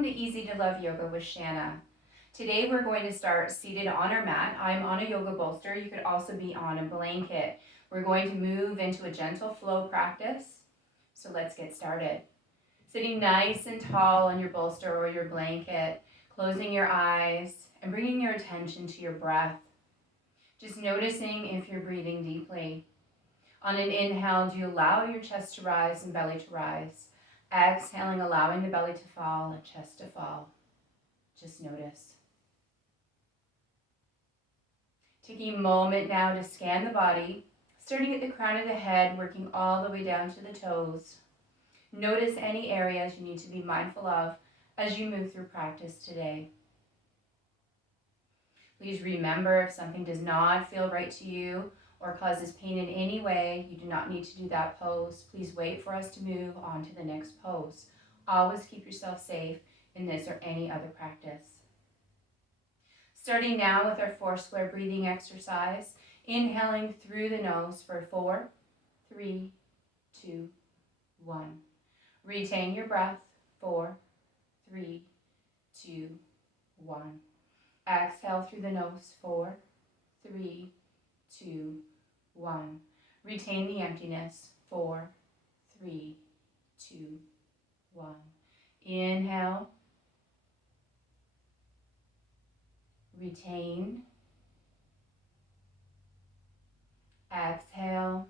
Welcome to Easy to Love Yoga with Shanna. Today we're going to start seated on our mat. I'm on a yoga bolster. You could also be on a blanket. We're going to move into a gentle flow practice. So let's get started. Sitting nice and tall on your bolster or your blanket, closing your eyes and bringing your attention to your breath. Just noticing if you're breathing deeply. On an inhale, do you allow your chest to rise and belly to rise? Exhaling, allowing the belly to fall and chest to fall. Just notice. Taking a moment now to scan the body, starting at the crown of the head, working all the way down to the toes. Notice any areas you need to be mindful of as you move through practice today. Please remember, if something does not feel right to you or causes pain in any way, you do not need to do that pose. Please wait for us to move on to the next pose. Always keep yourself safe in this or any other practice. Starting now with our 4 square breathing exercise, inhaling through the nose for 4, 3, 2, 1. Retain your breath, 4, 3, 2, 1. Exhale through the nose, 4, 3, 2, 1. Retain the emptiness, 4, 3, 2, 1. Inhale. Retain. Exhale.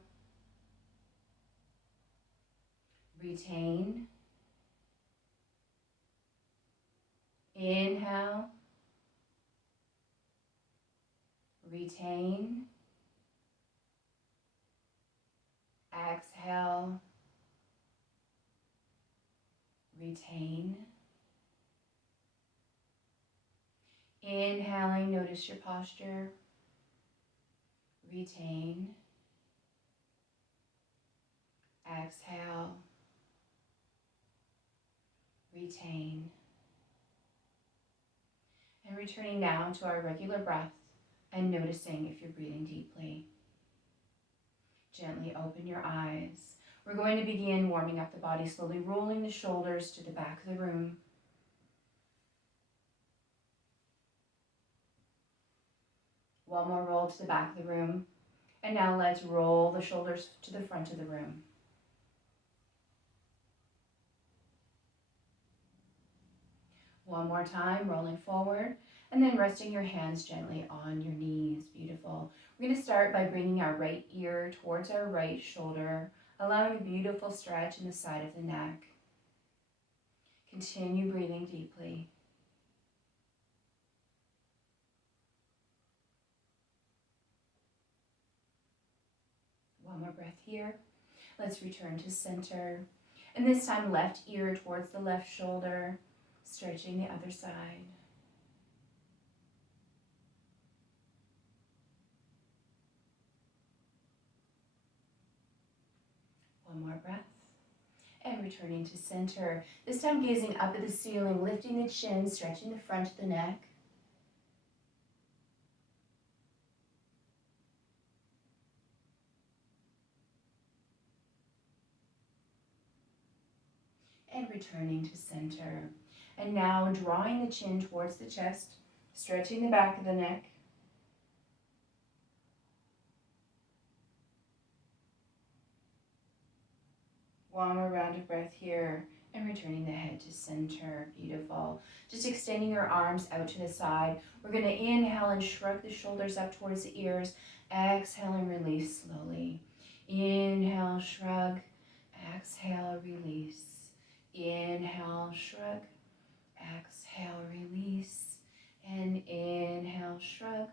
Retain. Inhale. Retain. Exhale. Retain. Inhaling, notice your posture. Retain. Exhale. Retain. And returning now to our regular breath and noticing if you're breathing deeply. Gently open your eyes. We're going to begin warming up the body, slowly rolling the shoulders to the back of the room. One more roll to the back of the room. And now let's roll the shoulders to the front of the room. One more time, rolling forward, and then resting your hands gently on your knees. Beautiful. We're going to start by bringing our right ear towards our right shoulder, allowing a beautiful stretch in the side of the neck. Continue breathing deeply. One more breath here. Let's return to center. And this time, left ear towards the left shoulder, stretching the other side. One more breath. And returning to center. This time gazing up at the ceiling, lifting the chin, stretching the front of the neck. And returning to center. And now drawing the chin towards the chest, stretching the back of the neck. One more round of breath here, and returning the head to center. Beautiful. Just extending your arms out to the side. We're going to inhale and shrug the shoulders up towards the ears. Exhale and release slowly. Inhale, shrug. Exhale, release. Inhale, shrug. Exhale, release. And inhale, shrug.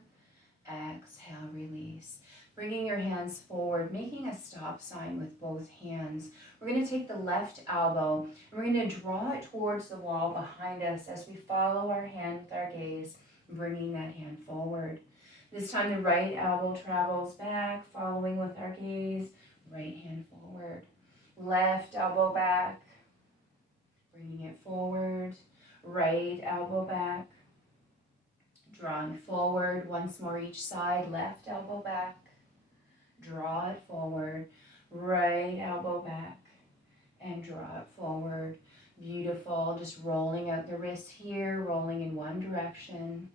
Exhale, release. Bringing your hands forward, making a stop sign with both hands. We're going to take the left elbow and we're going to draw it towards the wall behind us as we follow our hand with our gaze, bringing that hand forward. This time the right elbow travels back, following with our gaze, right hand forward. Left elbow back, bringing it forward, right elbow back, drawing forward once more each side, left elbow back, draw it forward, right elbow back, and draw it forward. Beautiful. Just rolling out the wrists here, rolling in one direction.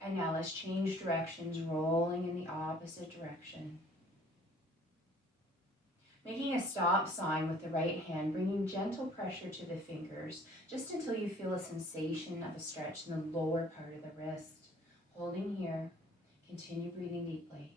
And now let's change directions, rolling in the opposite direction. Making a stop sign with the right hand, bringing gentle pressure to the fingers, just until you feel a sensation of a stretch in the lower part of the wrist. Holding here. Continue breathing deeply.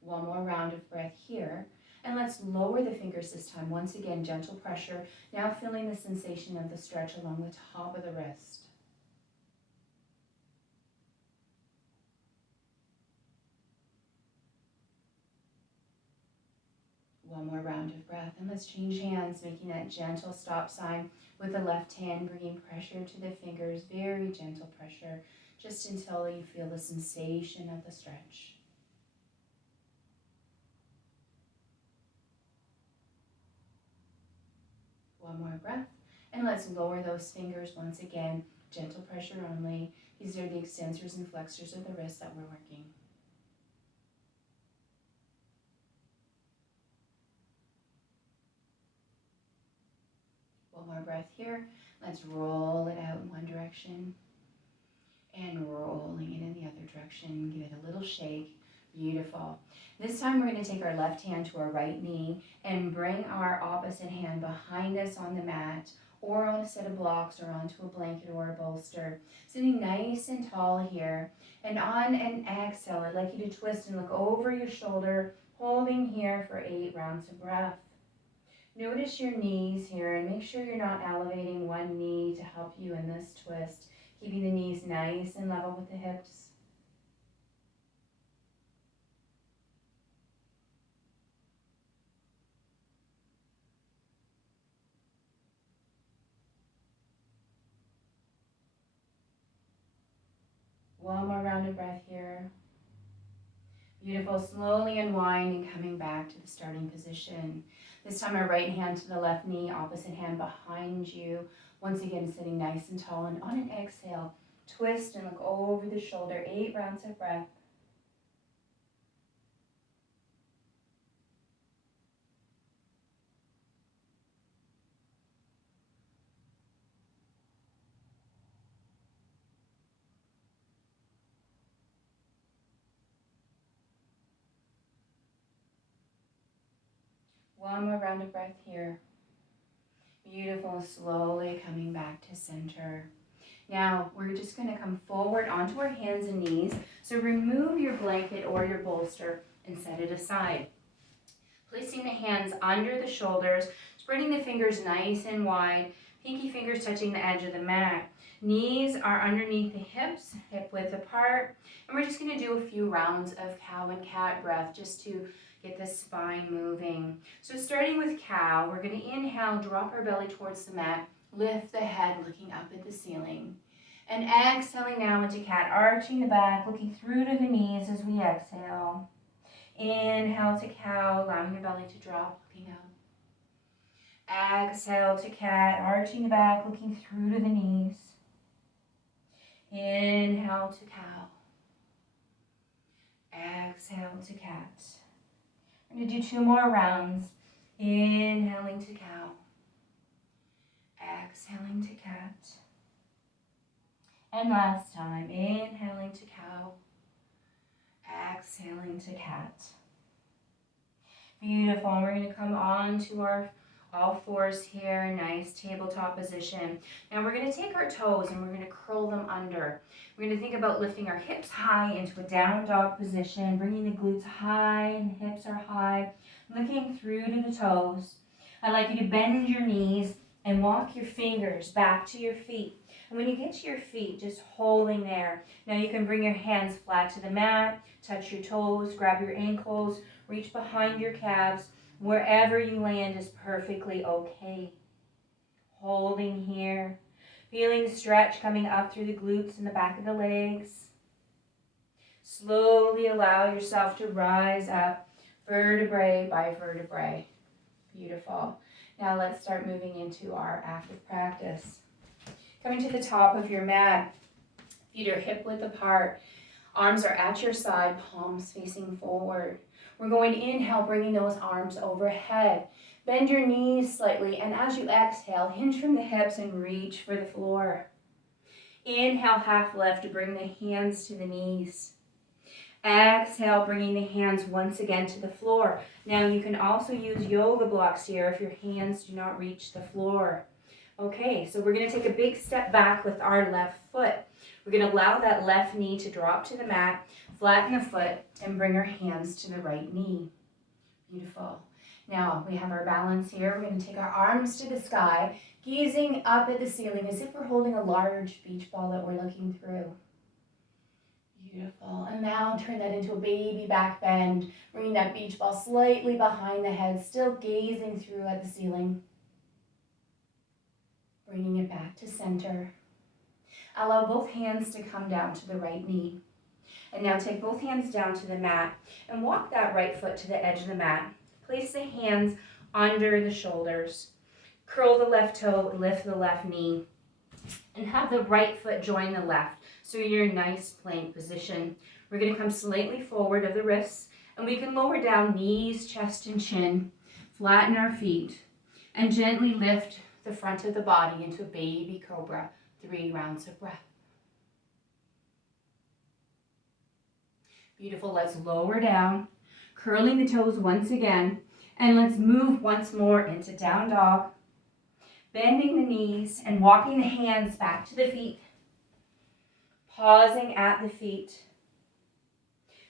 One more round of breath here. And let's lower the fingers this time. Once again, gentle pressure. Now feeling the sensation of the stretch along the top of the wrist. One more round of breath. And let's change hands, making that gentle stop sign with the left hand, bringing pressure to the fingers. Very gentle pressure, just until you feel the sensation of the stretch. One more breath. And let's lower those fingers once again. Gentle pressure only. These are the extensors and flexors of the wrist that we're working. One more breath here. Let's roll it out in one direction and rolling it in the other direction. Give it a little shake. Beautiful. This time we're going to take our left hand to our right knee and bring our opposite hand behind us on the mat or on a set of blocks or onto a blanket or a bolster. Sitting nice and tall here. And on an exhale, I'd like you to twist and look over your shoulder, holding here for 8 rounds of breath. Notice your knees here and make sure you're not elevating one knee to help you in this twist. Keeping the knees nice and level with the hips. One more round of breath here. Beautiful. Slowly unwind and coming back to the starting position. This time our right hand to the left knee, opposite hand behind you. Once again, sitting nice and tall. And on an exhale, twist and look over the shoulder. 8 rounds of breath. One more round of breath here. Beautiful. Slowly coming back to center. Now, we're just going to come forward onto our hands and knees. So remove your blanket or your bolster and set it aside. Placing the hands under the shoulders, spreading the fingers nice and wide, pinky fingers touching the edge of the mat. Knees are underneath the hips, hip width apart. And we're just going to do a few rounds of cow and cat breath just to get the spine moving. So starting with cow, we're going to inhale, drop our belly towards the mat, lift the head looking up at the ceiling. And exhaling now into cat, arching the back, looking through to the knees as we exhale. Inhale to cow, allowing your belly to drop, looking up. Exhale to cat, arching the back, looking through to the knees. Inhale to cow. Exhale to cat. We're going to do 2 more rounds. Inhaling to cow. Exhaling to cat. And last time, inhaling to cow. Exhaling to cat. Beautiful. And we're going to come on to our all fours here, nice tabletop position. Now we're going to take our toes and we're going to curl them under. We're going to think about lifting our hips high into a down dog position, bringing the glutes high and the hips are high, looking through to the toes. I'd like you to bend your knees and walk your fingers back to your feet. And when you get to your feet, just holding there. Now you can bring your hands flat to the mat, touch your toes, grab your ankles, reach behind your calves. Wherever you land is perfectly okay. Holding here. Feeling stretch coming up through the glutes and the back of the legs. Slowly allow yourself to rise up vertebrae by vertebrae. Beautiful. Now let's start moving into our active practice. Coming to the top of your mat, feet are hip width apart. Arms are at your side, palms facing forward. We're going to inhale, bringing those arms overhead. Bend your knees slightly, and as you exhale, hinge from the hips and reach for the floor. Inhale, half lift to bring the hands to the knees. Exhale, bringing the hands once again to the floor. Now you can also use yoga blocks here if your hands do not reach the floor. Okay, so we're going to take a big step back with our left foot. We're going to allow that left knee to drop to the mat, flatten the foot, and bring our hands to the right knee. Beautiful. Now we have our balance here. We're going to take our arms to the sky, gazing up at the ceiling as if we're holding a large beach ball that we're looking through. Beautiful. And now turn that into a baby back bend, bringing that beach ball slightly behind the head, still gazing through at the ceiling. Bringing it back to center. Allow both hands to come down to the right knee. And now take both hands down to the mat and walk that right foot to the edge of the mat. Place the hands under the shoulders. Curl the left toe, lift the left knee, and have the right foot join the left. So you're in a nice plank position. We're going to come slightly forward of the wrists, and we can lower down knees, chest, and chin. Flatten our feet, and gently lift the front of the body into a baby cobra. 3 rounds of breath. Beautiful. Let's lower down, curling the toes once again, and let's move once more into down dog. Bending the knees and walking the hands back to the feet. Pausing at the feet.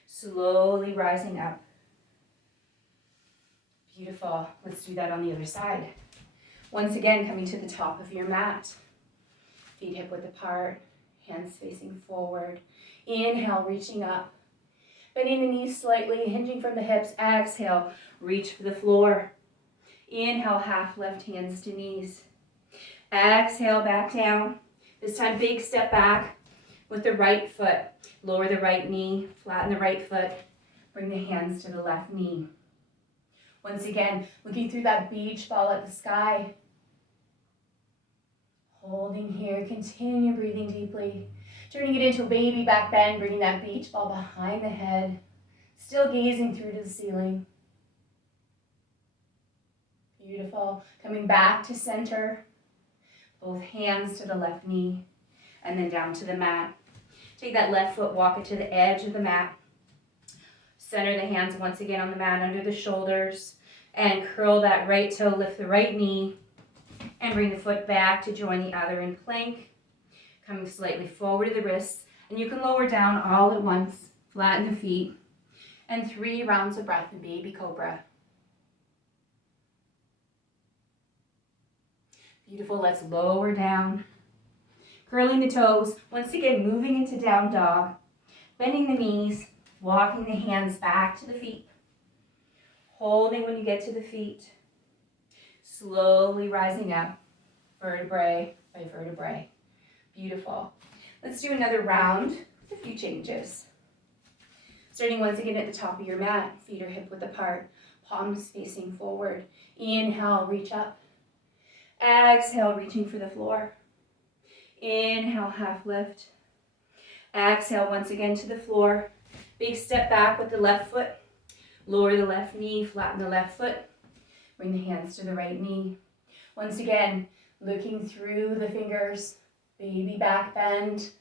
Slowly rising up. Beautiful. Let's do that on the other side. Once again, coming to the top of your mat. Feet hip width apart, hands facing forward. Inhale, reaching up. Bending the knees slightly, hinging from the hips. Exhale, reach for the floor. Inhale, half lift, hands to knees. Exhale, back down. This time, big step back with the right foot. Lower the right knee, flatten the right foot. Bring the hands to the left knee. Once again, looking through that beach ball at the sky. Holding here, continue breathing deeply. Turning it into a baby back bend, bringing that beach ball behind the head. Still gazing through to the ceiling. Beautiful. Coming back to center. Both hands to the left knee, and then down to the mat. Take that left foot, walk it to the edge of the mat. Center the hands once again on the mat under the shoulders, and curl that right toe, lift the right knee, and bring the foot back to join the other in plank. Coming slightly forward to the wrists, and you can lower down all at once. Flatten the feet, and 3 rounds of breath in baby cobra. Beautiful. Let's lower down. Curling the toes. Once again, moving into down dog. Bending the knees. Walking the hands back to the feet. Holding when you get to the feet. Slowly rising up. Vertebrae by vertebrae. Beautiful. Let's do another round with a few changes. Starting once again at the top of your mat. Feet are hip width apart. Palms facing forward. Inhale, reach up. Exhale, reaching for the floor. Inhale, half lift. Exhale, once again to the floor. Big step back with the left foot. Lower the left knee, flatten the left foot. Bring the hands to the right knee. Once again, looking through the fingers. Baby back bend.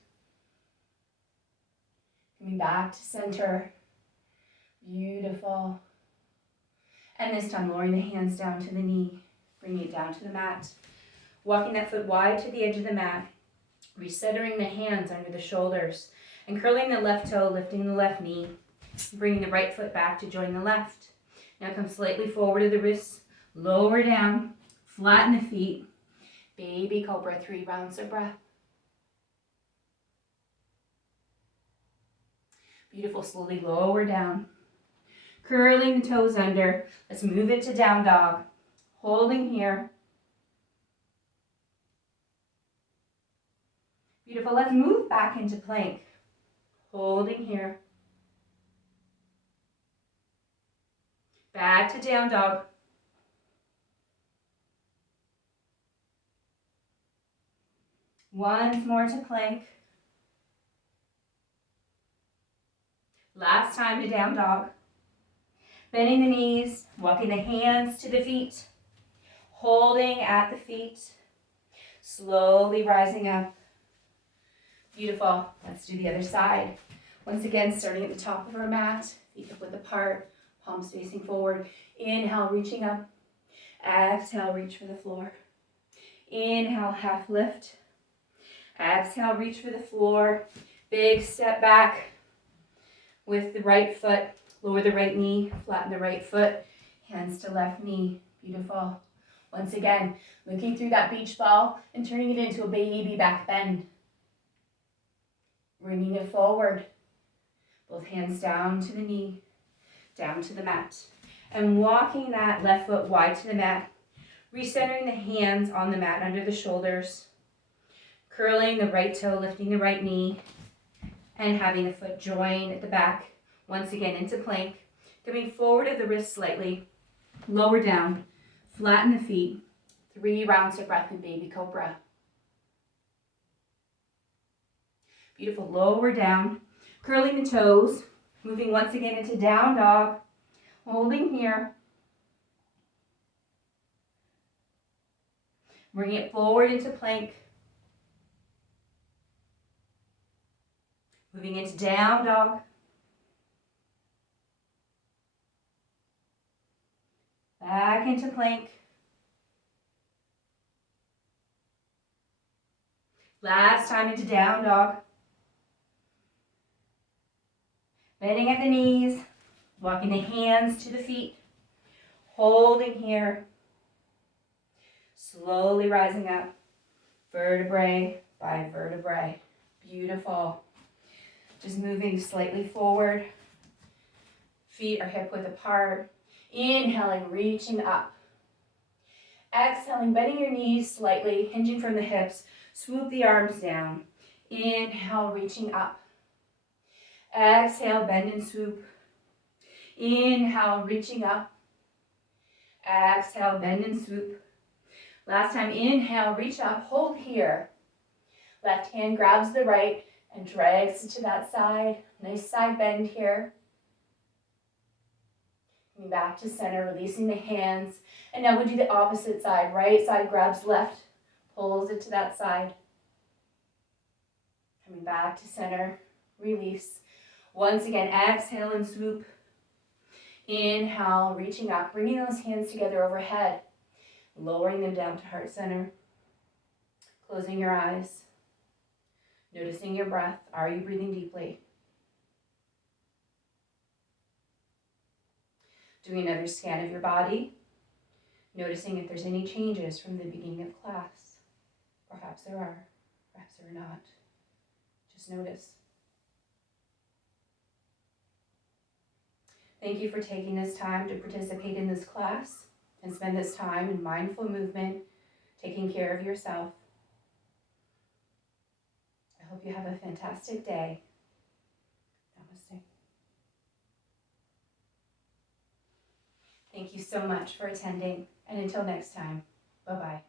Coming back to center. Beautiful. And this time, lowering the hands down to the knee. Bringing it down to the mat. Walking that foot wide to the edge of the mat. Recentering the hands under the shoulders. And curling the left toe, lifting the left knee. Bringing the right foot back to join the left. Now come slightly forward to the wrists. Lower down. Flatten the feet. Baby cobra, 3 rounds of breath. Beautiful. Slowly lower down. Curling the toes under. Let's move it to down dog. Holding here. Beautiful. Let's move back into plank. Holding here. Back to down dog. Once more to plank. Last time to down dog. Bending the knees, walking the hands to the feet, holding at the feet, slowly rising up. Beautiful. Let's do the other side. Once again, starting at the top of our mat, feet hip width apart, palms facing forward. Inhale, reaching up. Exhale, reach for the floor. Inhale, half lift. Exhale, reach for the floor. Big step back with the right foot. Lower the right knee, flatten the right foot. Hands to left knee. Beautiful. Once again, looking through that beach ball and turning it into a baby back bend. Bringing it forward. Both hands down to the knee, down to the mat. And walking that left foot wide to the mat. Recentering the hands on the mat under the shoulders. Curling the right toe, lifting the right knee. And having the foot join at the back. Once again into plank. Coming forward of the wrist slightly. Lower down. Flatten the feet. 3 rounds of breath in baby cobra. Beautiful. Lower down. Curling the toes. Moving once again into down dog. Holding here. Bring it forward into plank. Moving into down dog. Back into plank. Last time into down dog. Bending at the knees. Walking the hands to the feet. Holding here. Slowly rising up. Vertebrae by vertebrae. Beautiful. Just moving slightly forward. Feet are hip width apart. Inhaling, reaching up. Exhaling, bending your knees slightly, hinging from the hips. Swoop the arms down. Inhale, reaching up. Exhale, bend and swoop. Inhale, reaching up. Exhale, bend and swoop. Last time, inhale, reach up, hold here. Left hand grabs the right and drags it to that side. Nice side bend here. Coming back to center, releasing the hands. And now we'll do the opposite side. Right side grabs left, pulls it to that side. Coming back to center, release. Once again, exhale and swoop. Inhale, reaching up, bringing those hands together overhead. Lowering them down to heart center. Closing your eyes. Noticing your breath. Are you breathing deeply? Doing another scan of your body. Noticing if there's any changes from the beginning of class. Perhaps there are. Perhaps there are not. Just notice. Thank you for taking this time to participate in this class and spend this time in mindful movement, taking care of yourself. I hope you have a fantastic day. Namaste. Thank you so much for attending, and until next time, bye-bye.